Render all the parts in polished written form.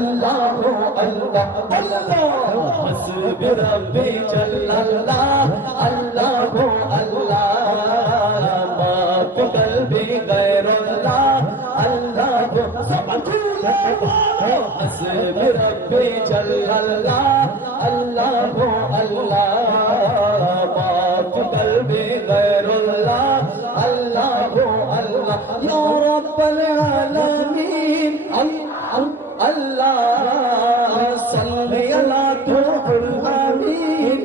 अल्लाह अल्लाह अल्लाह हस्बी रब्बी जल्लल्लाह अल्लाह अल्लाह मा फी क़ल्बी गैरुल्लाह अल्लाह हस्बी रब्बी जल्लल्लाह अल्लाह अल्लाह मा फी क़ल्बी गैरुल्लाह अल्लाह अल्लाह या रब्बल आलमीन अल्लाह सल्ली अला तुल आमीन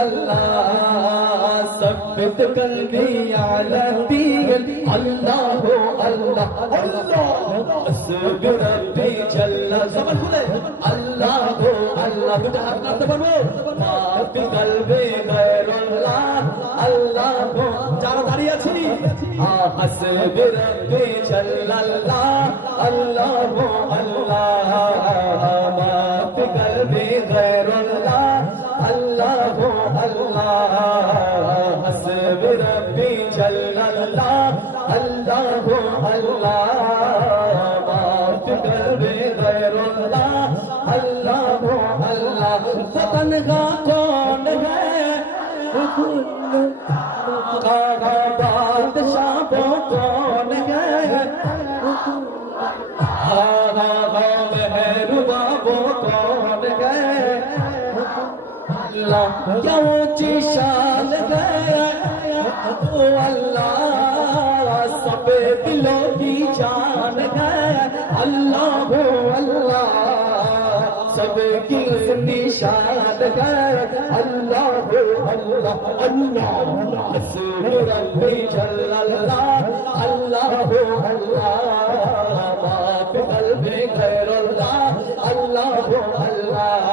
अल्लाह सब्बित कल्बी अला दीन अल्लाह अल्लाह अल्लाह हस्बी रब्बी जल्ला ज़बान खुले अल्लाह अल्लाह बेटा हाथ नाते পারবো মা ফি কলবি গায়রুল্লাহ আল্লাহ যারা দাঁড়িয়ে আছি हस्बी रब्बी जल्लल्लाह अल्लाह अल्लाह मा फी क़ल्बी गैरुल्लाह अल्लाह अल्लाह हस्बी रब्बी जल्लल्लाह अल्लाह अल्लाह मा फी क़ल्बी गैरुल्लाह अल्लाह अल्लाह तन्हा कौन है कागा बादशाह वो कौन है मेहरुबा वो कौन है अल्लाह क्या ऊंची शान है ओ अल्लाह सब दिलों की जान है अल्लाह अल्लाह सबकी उसकी शान है अल्लाह अल्लाह अल्लाह हस्बी रब्बी जल्लल्लाह अल्लाह अल्लाह मा फी क़ल्बी गैरुल्लाह अल्लाह अल्लाह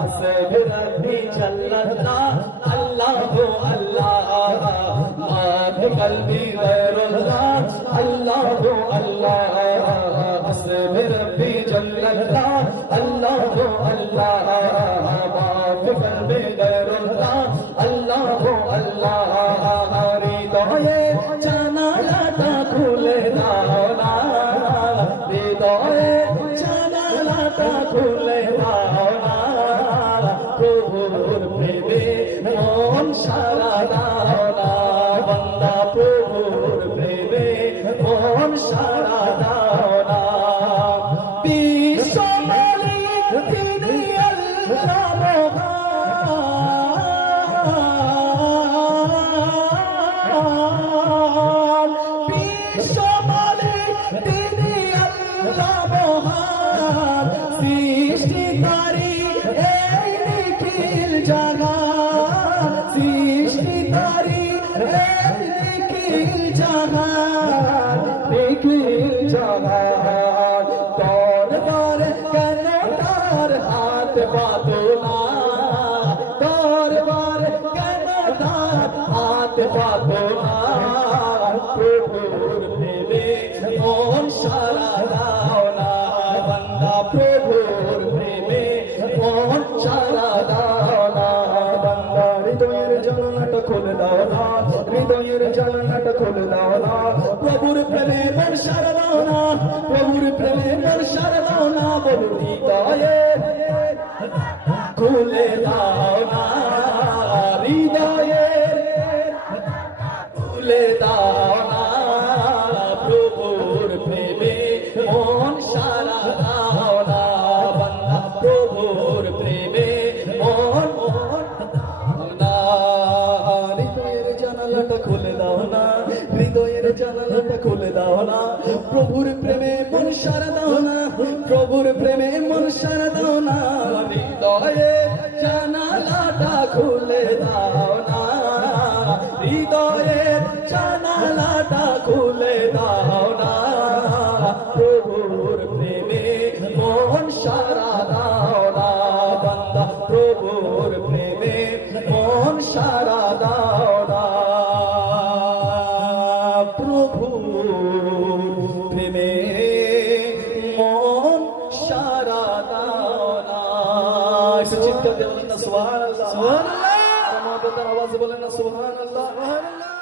हस्बी रब्बी जल्लल्लाह अल्लाह अल्लाह मा फी क़ल्बी गैरुल्लाह अल्लाह अल्लाह हस्बी रब्बी जल्लल्लाह अल्लाह अल्लाह मा फी क़ल्बी गैरुल्लाह अल्लाह अल्लाह हृदये জানালাটা খুলে দাও না হৃদয়ে জানালাটা খুলে দাও না প্রভুর প্রেমে মন সারা দাও না বান্দা প্রভুর প্রেমে মন সারা দাও না বিশ্ব মালিক তিনি আল্লাহ মহান বিশ্ব মালিক তিনি আল্লাহ মহান সৃষ্টিকারী এই নিখিল জাহান সৃষ্টিকারী এই নিখিল জাহান নিখিল জাহান দরবারে কেন তার হাত বাঁধো না দরবারে কেন তার হাত বাঁধো না প্রভুর প্রেমে মন সারা দাও না বান্দা প্রভুর প্রেমে মন সারা দাও না বান্দা হৃদয়ের জানালাটা খুলে দাও না হৃদয়ের জানালাটা খুলে দাও না প্রভুর প্রেমে মন সারা দাও না প্রভুর প্রেমে মন সারা দাও না বলুন হৃদয়ে খুলে দাও না হৃদয়ের খুলে দাও না প্রভুর প্রেমে মন সারা দাও না বান্দা প্রভুর প্রেমে মন না হৃদয়ের জানালাটা খুলে দাও না হৃদয়ের জানালাটা খুলে দাও না প্রভুর প্রেমে মন সারা দাও না প্রভুর প্রেমে মন সারা দাও না হৃদয়ের জানালাটা খুলে দাও না হৃদয়ের জানালাটা খুলে দাও না প্রভুর প্রেমে মন সারা দাও না বান্দা প্রভুর প্রেমে মন সারা দাও না প্রভুর প্রেমে মন সারা দাও না চিৎকার দিয়ে বলেন না সুবহানাল্লাহ সুবহানাল্লাহ আর মহব্বতের আওয়াজে বলেন না সুবহানাল্লাহ সুবহানাল্লাহ